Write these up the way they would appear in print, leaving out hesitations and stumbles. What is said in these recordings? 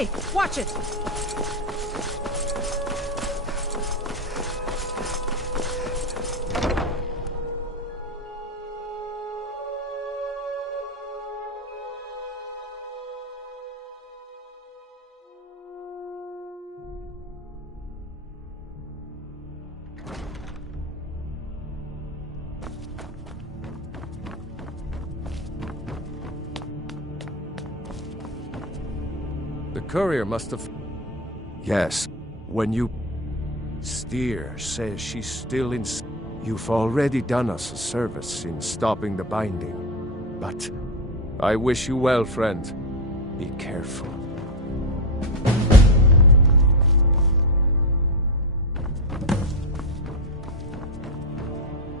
Hey, watch it! The courier must have... Yes, when you... Steer says she's still in... You've already done us a service in stopping the binding. But I wish you well, friend. Be careful.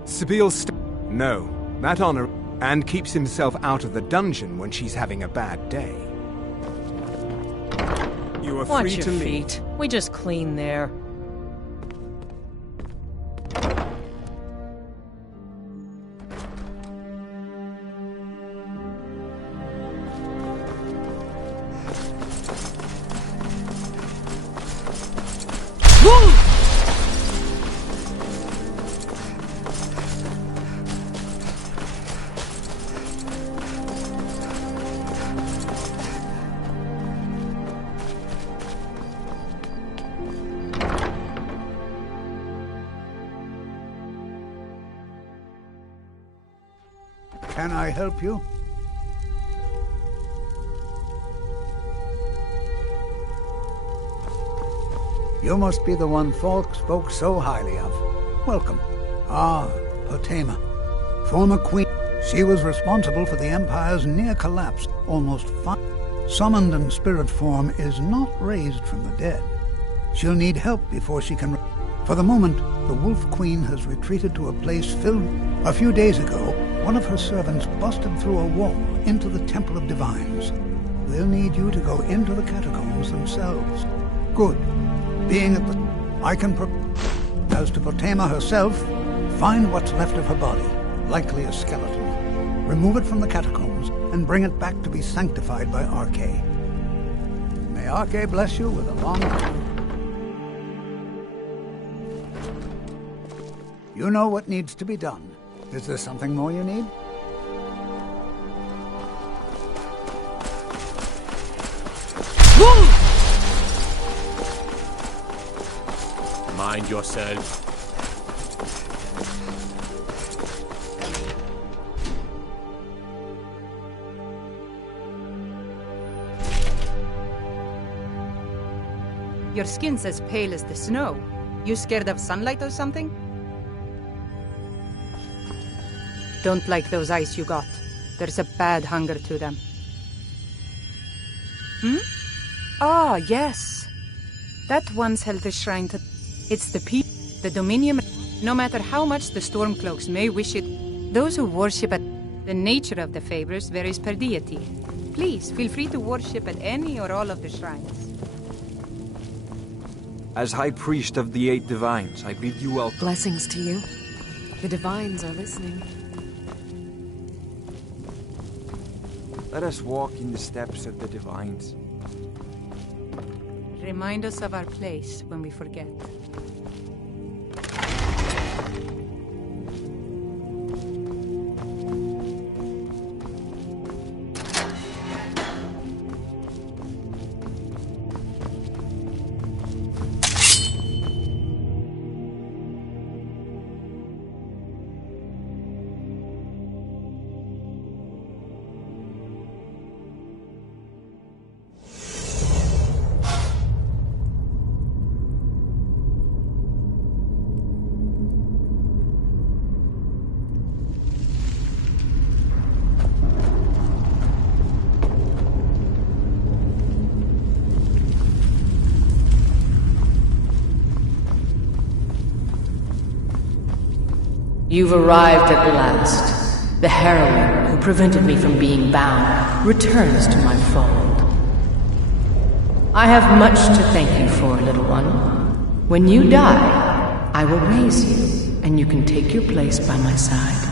Sabile's No, that honor... And keeps himself out of the dungeon when she's having a bad day. You are Watch free your to leave. feet. We just clean there. Can I help you? You must be the one Falk spoke so highly of. Welcome. Ah, Potema, former queen. She was responsible for the Empire's near collapse, almost summoned in spirit form is not raised from the dead. She'll need help before she can... For the moment, the Wolf Queen has retreated to a place filled... A few days ago, one of her servants busted through a wall into the Temple of Divines. We'll need you to go into the catacombs themselves. Good. Being at the... I can... As to Potema herself, find what's left of her body, likely a skeleton. Remove it from the catacombs and bring it back to be sanctified by Arche. May Arche bless you with a long life. You know what needs to be done. Is there something more you need? Mind yourself. Your skin's as pale as the snow. You scared of sunlight or something? Don't like those eyes you got. There's a bad hunger to them. Ah, yes. That once held the shrine to... It's the people, the Dominion. No matter how much the Stormcloaks may wish it, those who worship at... The nature of the favors varies per deity. Please, feel free to worship at any or all of the shrines. As High Priest of the Eight Divines, I bid you welcome. Blessings to you. The Divines are listening. Let us walk in the steps of the Divines. Remind us of our place when we forget. You've arrived at last. The heroine who prevented me from being bound returns to my fold. I have much to thank you for, little one. When you die, I will raise you, and you can take your place by my side.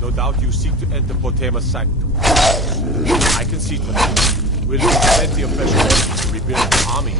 No doubt you seek to enter Potema's sanctum. I can see to that. We'll need plenty of fresh water to rebuild the army.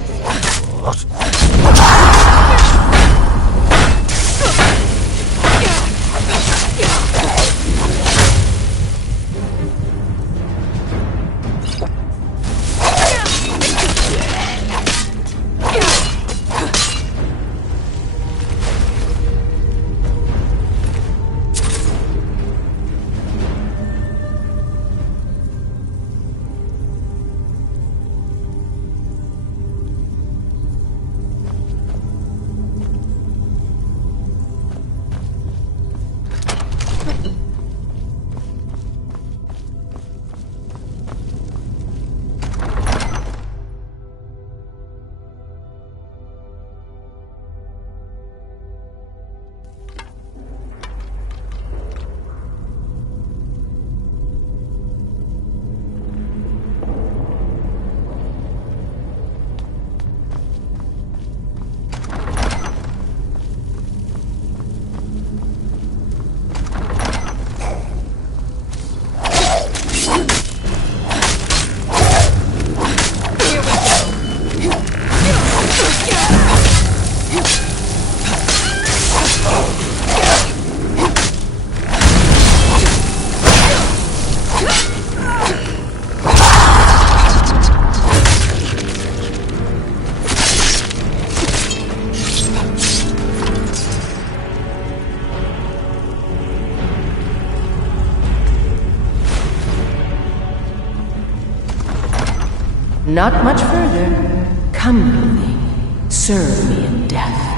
Not much further. Come, little thing. Serve me in death.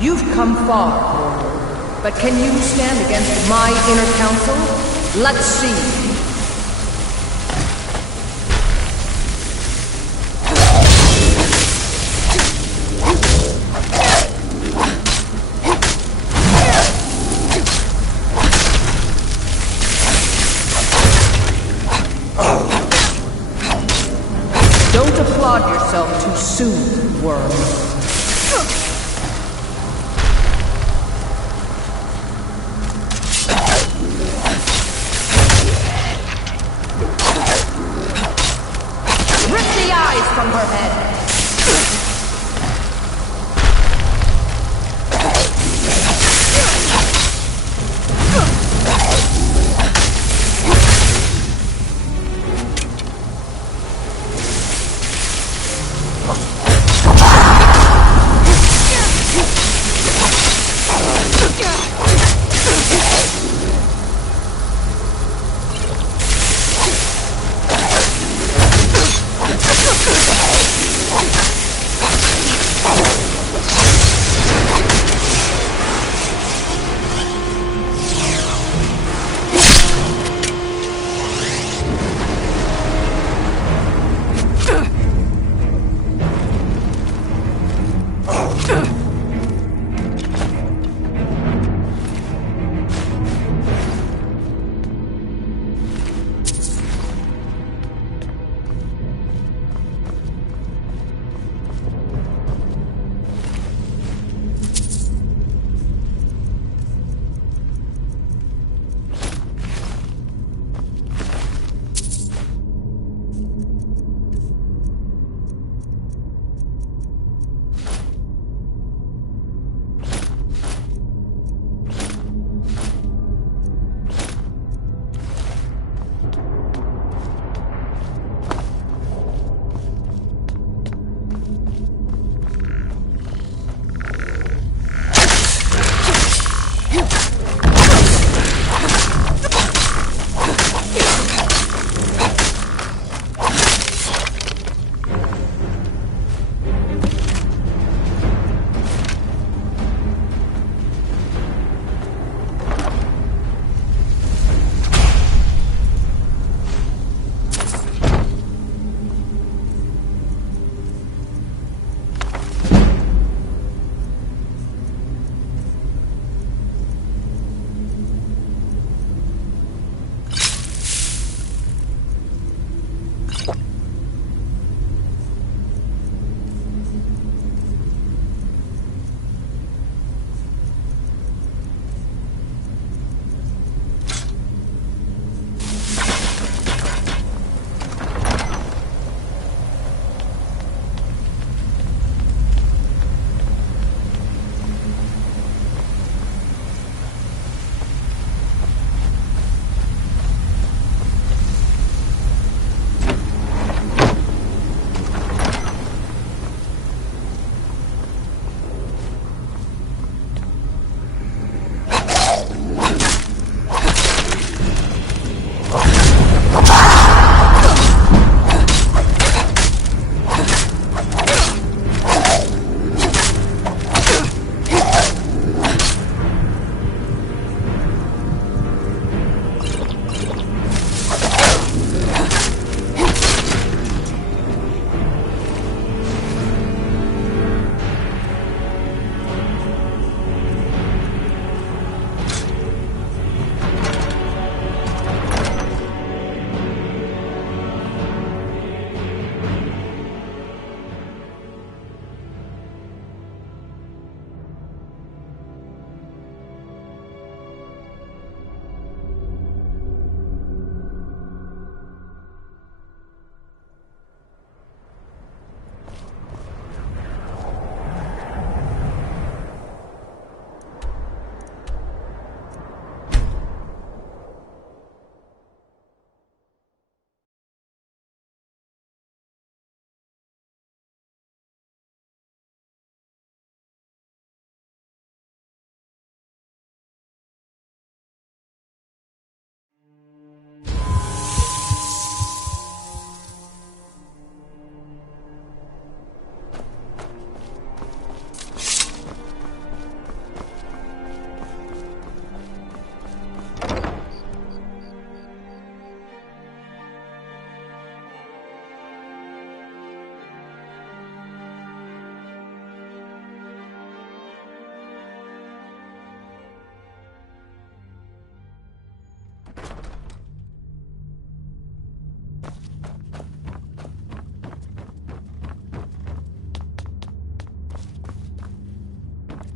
You've come far, mortal, but can you stand against my inner council? Let's see. Don't applaud yourself too soon, worm.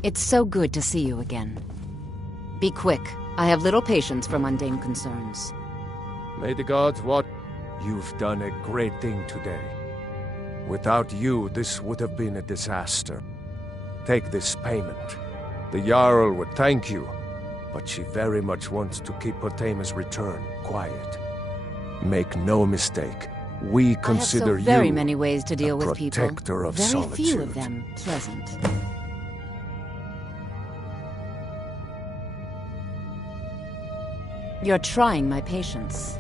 It's so good to see you again. Be quick. I have little patience for mundane concerns. May the gods what? You've done a great thing today. Without you, this would have been a disaster. Take this payment. The Jarl would thank you, but she very much wants to keep Potema's return quiet. Make no mistake, we consider I have so very you many ways to deal a with people. protector of Very solitude. few of them pleasant. You're trying my patience.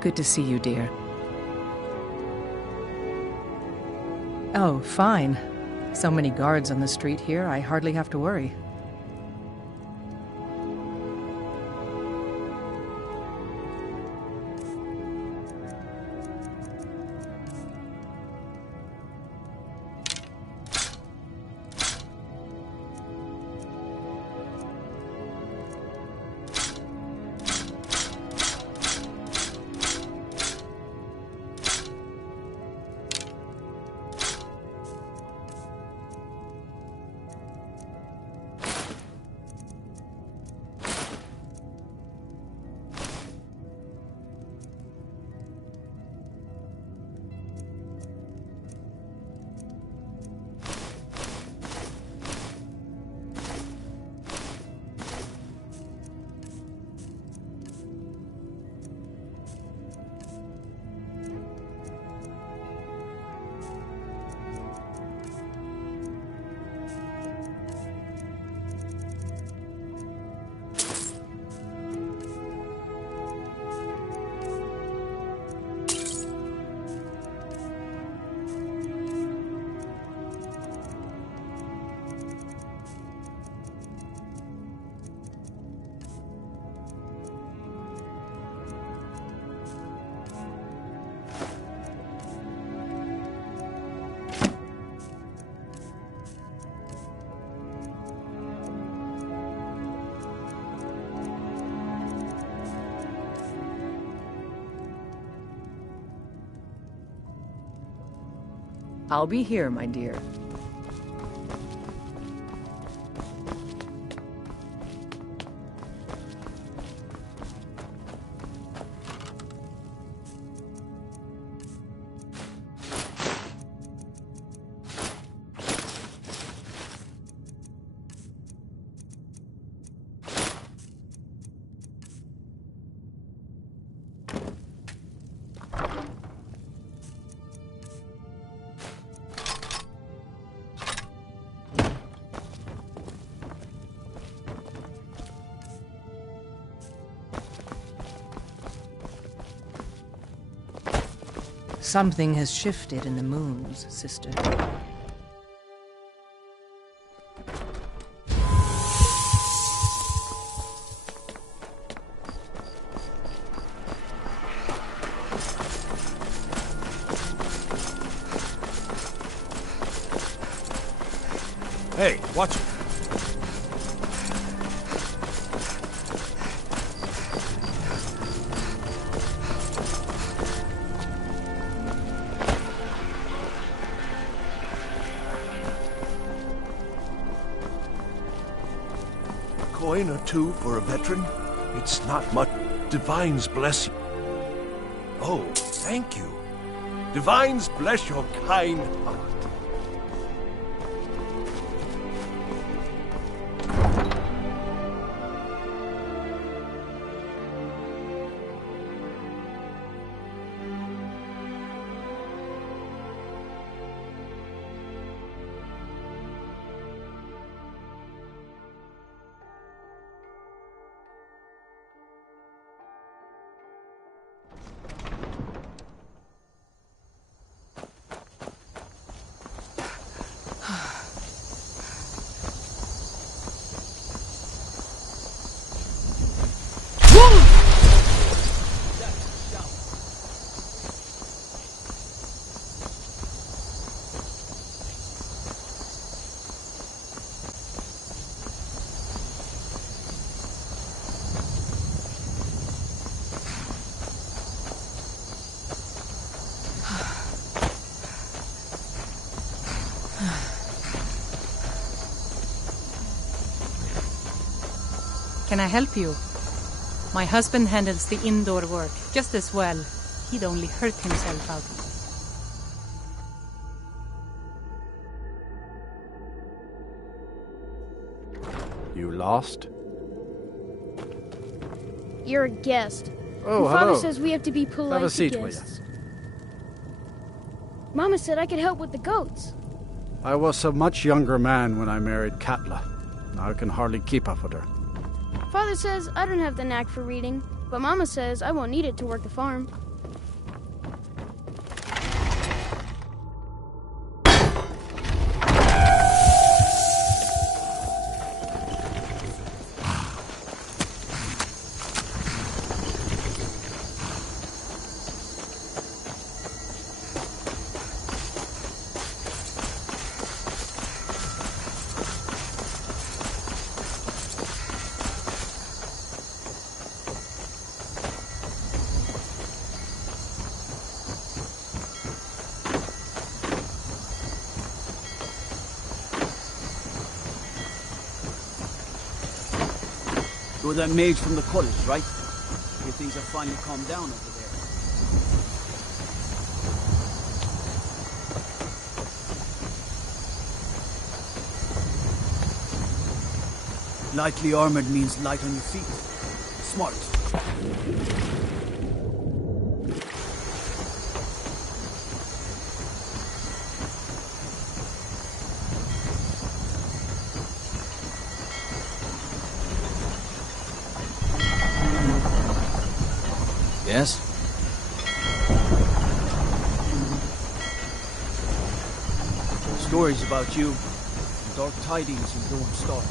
Good to see you, dear. Oh, fine. So many guards on the street here, I hardly have to worry. I'll be here, my dear. Something has shifted in the moons, sister. Hey, watch it. Coin or two for a veteran? It's not much. Divines bless you. Oh, thank you. Divines bless your kind heart. Can I help you? My husband handles the indoor work just as well. He'd only hurt himself out. You lost? You're a guest. Oh, Father hello. says we have to be polite Have a to seat, will guests. Mama said I could help with the goats. I was a much younger man when I married Katla. Now I can hardly keep up with her. Father says I don't have the knack for reading, but Mama says I won't need it to work the farm. You're that mage from the cottage, right? Hear things have finally calmed down over there. Lightly armored means light on your feet. Smart. Yes? Stories about you, and dark tidings in Dorm Star.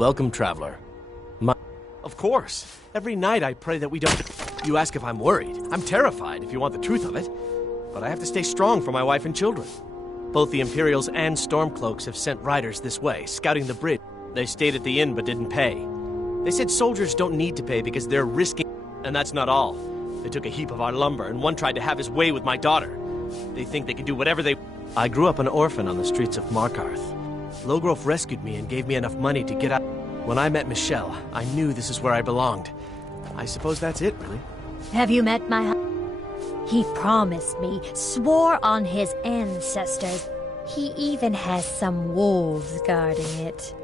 Welcome, traveler. Of course. Every night I pray that we don't... You ask if I'm worried. I'm terrified, if you want the truth of it. But I have to stay strong for my wife and children. Both the Imperials and Stormcloaks have sent riders this way, scouting the bridge. They stayed at the inn but didn't pay. They said soldiers don't need to pay because they're risking... And that's not all. They took a heap of our lumber, and one tried to have his way with my daughter. They think they can do whatever they... I grew up an orphan on the streets of Markarth. Logrove rescued me and gave me enough money to get out. When I met Michelle, I knew this is where I belonged. I suppose that's it, really. Have you met my He promised me, swore on his ancestors. He even has some wolves guarding it.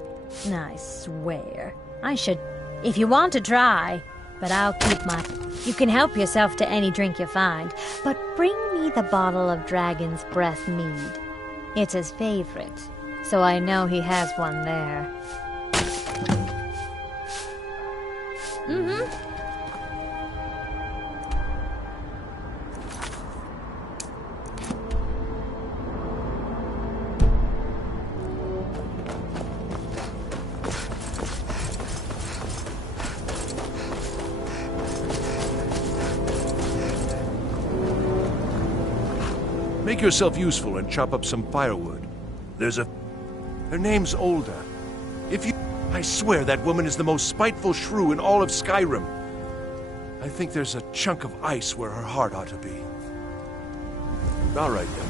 I swear. I should... If you want to try, but I'll keep my... You can help yourself to any drink you find, but bring me the bottle of Dragon's Breath mead. It's his favorite, so I know he has one there. Mm-hmm. Make yourself useful and chop up some firewood. There's a... Her name's Olda. If you... I swear that woman is the most spiteful shrew in all of Skyrim. I think there's a chunk of ice where her heart ought to be. All right, then.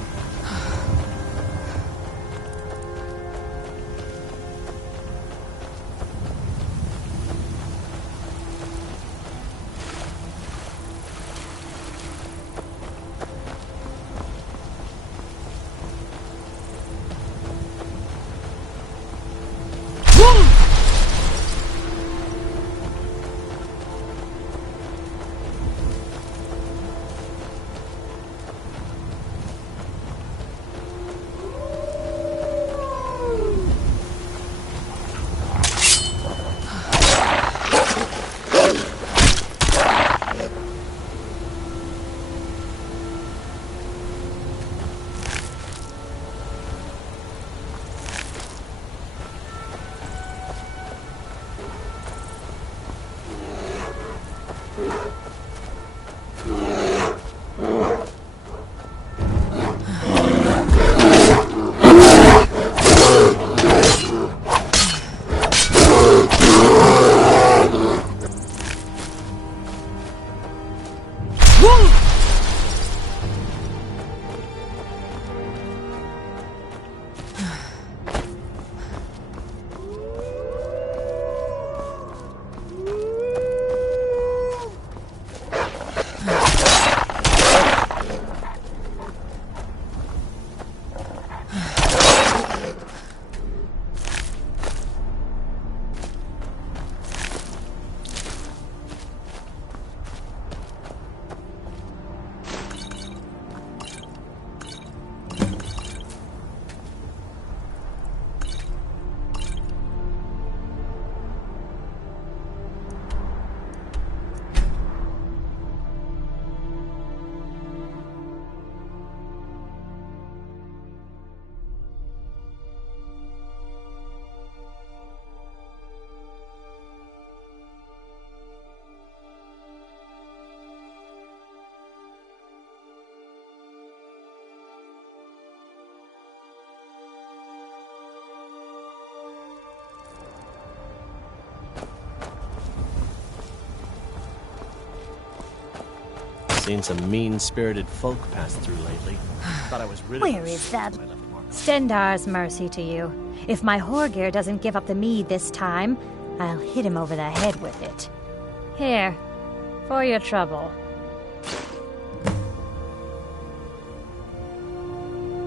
Seen some mean-spirited folk pass through lately. Thought I was rid of Where is that? Stendar's mercy to you. If my Horgir doesn't give up the mead this time, I'll hit him over the head with it. Here, for your trouble.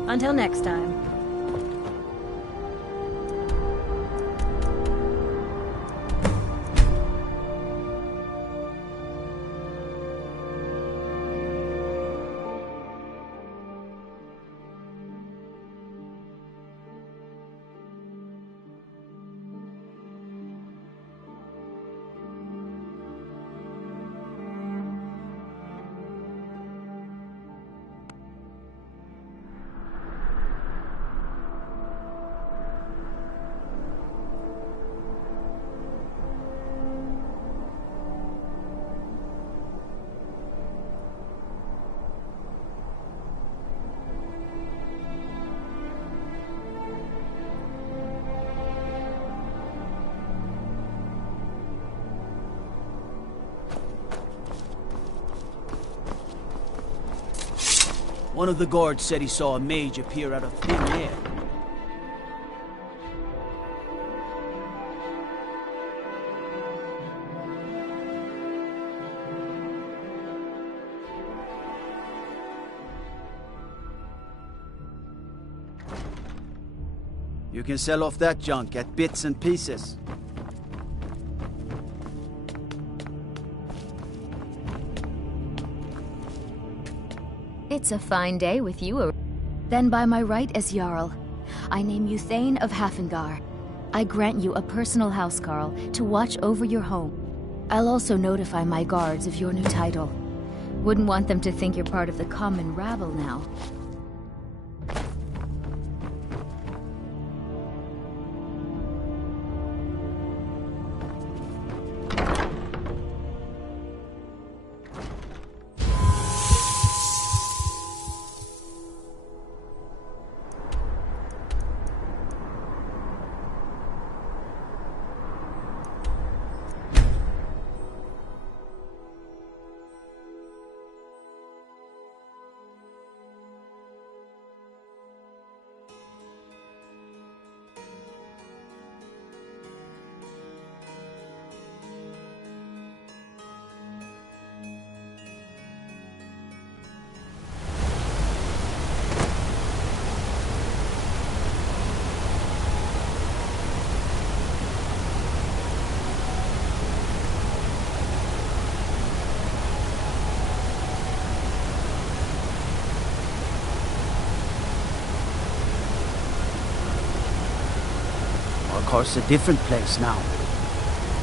Until next time. One of the guards said he saw a mage appear out of thin air. You can sell off that junk at bits and pieces. It's a fine day with you. Then by my right as Jarl, I name you Thane of Hafengar. I grant you a personal housecarl to watch over your home. I'll also notify my guards of your new title. Wouldn't want them to think you're part of the common rabble now. It's a different place now.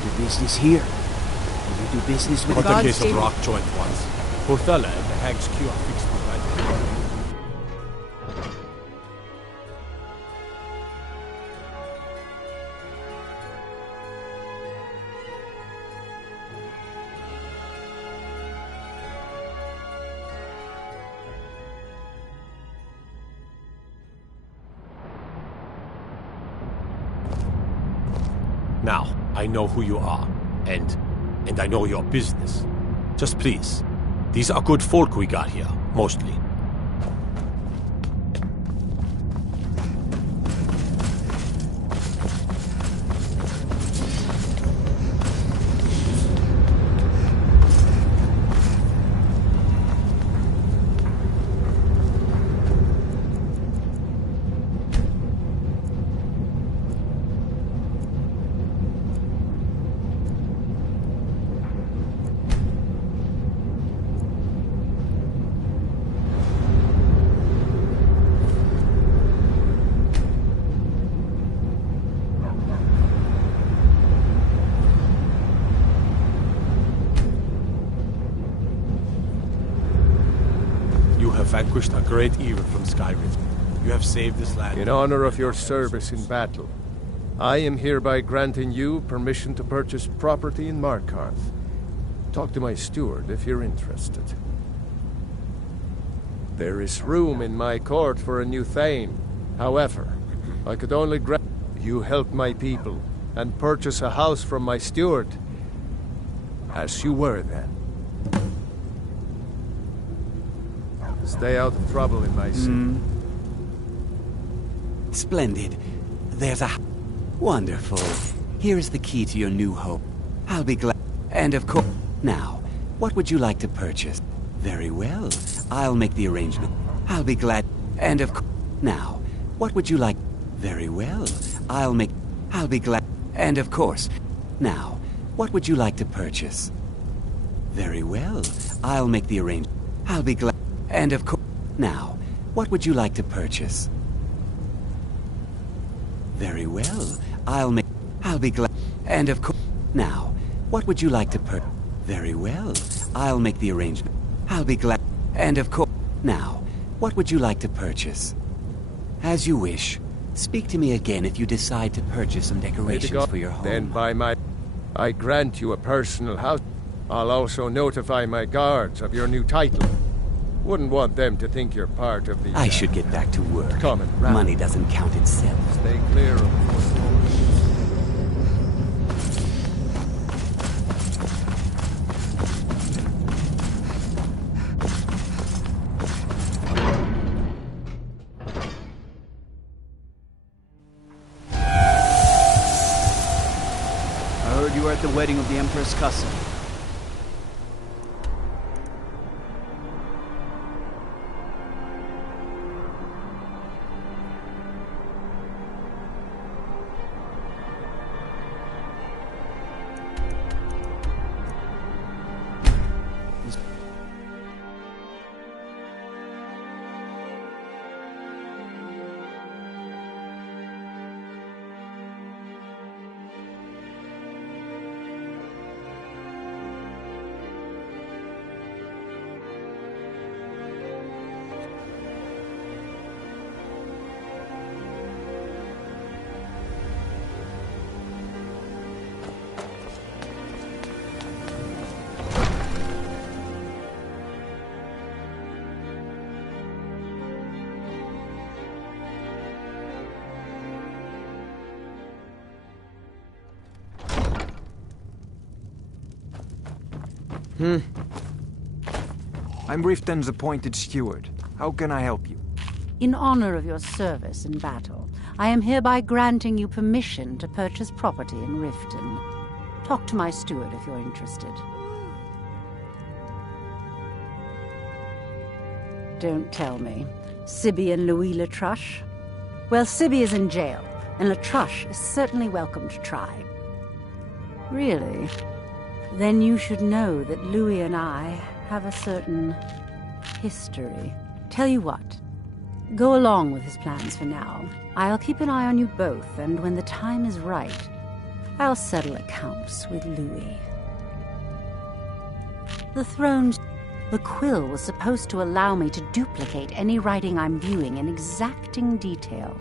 Do business here. Or you do business with Got God a case of rock joint once. Porthella and the Hag's Q are fixed me right. Now, I know who you are, and I know your business. Just please, these are good folk we got here, mostly. Vanquished a great evil from Skyrim. You have saved this land. In honor of your service in battle, I am hereby granting you permission to purchase property in Markarth. Talk to my steward if you're interested. There is room in my court for a new Thane. However, I could only grant you help my people and purchase a house from my steward, as you were then. Stay out of trouble in my city. Splendid. There's a... Wonderful. Here is the key to your new home. I'll be glad... And of course... Now, what would you like to purchase? Very well. I'll make the arrangement. I'll be glad... And of course... Now, what would you like... Very well. I'll make... I'll be glad... And of course... Now, what would you like to purchase? Very well. I'll make the arrangement. I'll be glad... And of course... Now, what would you like to purchase? Very well. I'll be glad... And of course... Now, what would you like to purchase? Very well. I'll make the arrangement. I'll be glad... And of course... Now, what would you like to purchase? As you wish. Speak to me again if you decide to purchase some decorations for your home. Then by my... I grant you a personal house. I'll also notify my guards of your new title. Wouldn't want them to think you're part of the... I should get back to work. Common Money doesn't count itself. Stay clear of were at the wedding of the Emperor's cousin. I'm Riften's appointed steward. How can I help you? In honor of your service in battle, I am hereby granting you permission to purchase property in Riften. Talk to my steward if you're interested. Don't tell me. Sibby and Louis Latruche? Well, Sibby is in jail, and Latruche is certainly welcome to try. Really? Then you should know that Louis and I have a certain history. Tell you what, go along with his plans for now. I'll keep an eye on you both, and when the time is right, I'll settle accounts with Louis. The quill was supposed to allow me to duplicate any writing I'm viewing in exacting detail.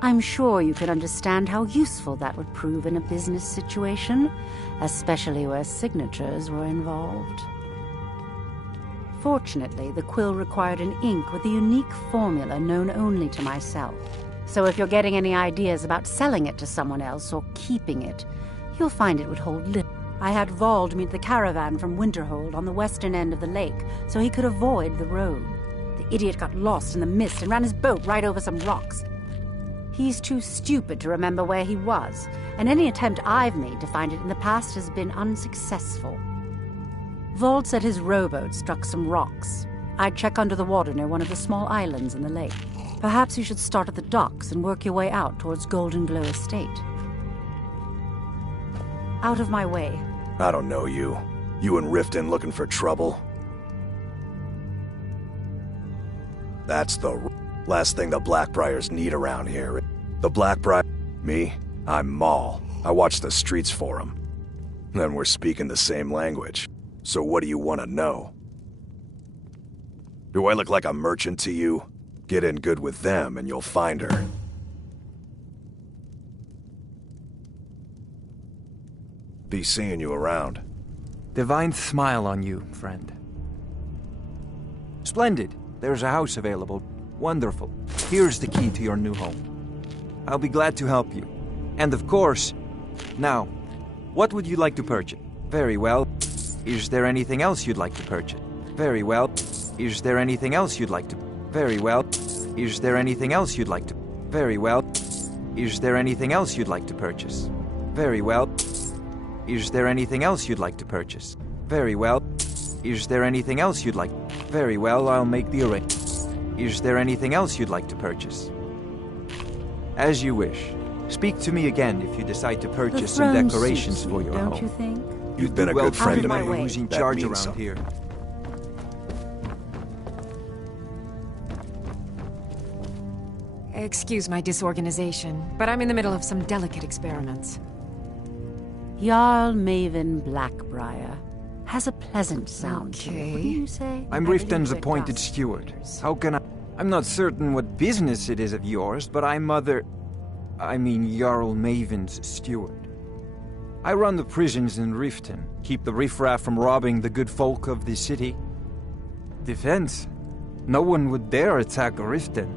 I'm sure you can understand how useful that would prove in a business situation, especially where signatures were involved. Fortunately, the quill required an ink with a unique formula known only to myself. So if you're getting any ideas about selling it to someone else or keeping it, you'll find it would hold little. I had Vald meet the caravan from Winterhold on the western end of the lake so he could avoid the road. The idiot got lost in the mist and ran his boat right over some rocks. He's too stupid to remember where he was, and any attempt I've made to find it in the past has been unsuccessful. Vald said his rowboat struck some rocks. I'd check under the water near one of the small islands in the lake. Perhaps you should start at the docks and work your way out towards Golden Glow Estate. Out of my way. I don't know you. You and Riften looking for trouble? That's the last thing the Blackbriars need around here. The Blackbriar... Me? I'm Maul. I watch the streets for them. Then we're speaking the same language. So what do you want to know? Do I look like a merchant to you? Get in good with them and you'll find her. Be seeing you around. Divine smile on you, friend. Splendid. There's a house available. Wonderful. Here's the key to your new home. I'll be glad to help you. And of course, now, what would you like to purchase? Very well. Is there anything else you'd like to purchase? Very well. Is there anything else you'd like to? Very well. Is there anything else you'd like to? Very well. Is there anything else you'd like to purchase? Very well. Is there anything else you'd like to purchase? Very well. Is there anything else you'd like? Very well, I'll make the arrangement. Is there anything else you'd like to purchase? As you wish. Speak to me again if you decide to purchase some decorations for your home. Don't you think? You've been a good friend to me. Who's in charge around here? Excuse my disorganization, but I'm in the middle of some delicate experiments. Jarl Maven Blackbriar has a pleasant sound to it, wouldn't you say? I'm Riften's appointed steward. How can I... I'm not certain what business it is of yours, but I'm Jarl Maven's steward. I run the prisons in Riften, keep the riffraff from robbing the good folk of the city. Defense? No one would dare attack Riften.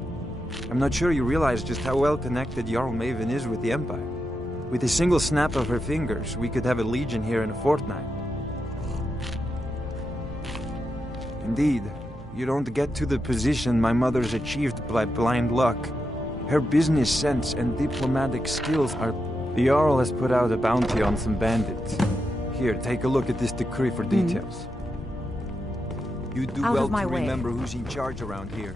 I'm not sure you realize just how well connected Jarl Maven is with the Empire. With a single snap of her fingers, we could have a legion here in a fortnight. Indeed, you don't get to the position my mother's achieved by blind luck. Her business sense and diplomatic skills are The Jarl has put out a bounty on some bandits. Here, take a look at this decree for details. You do Out well of my to way. remember who's in charge around here.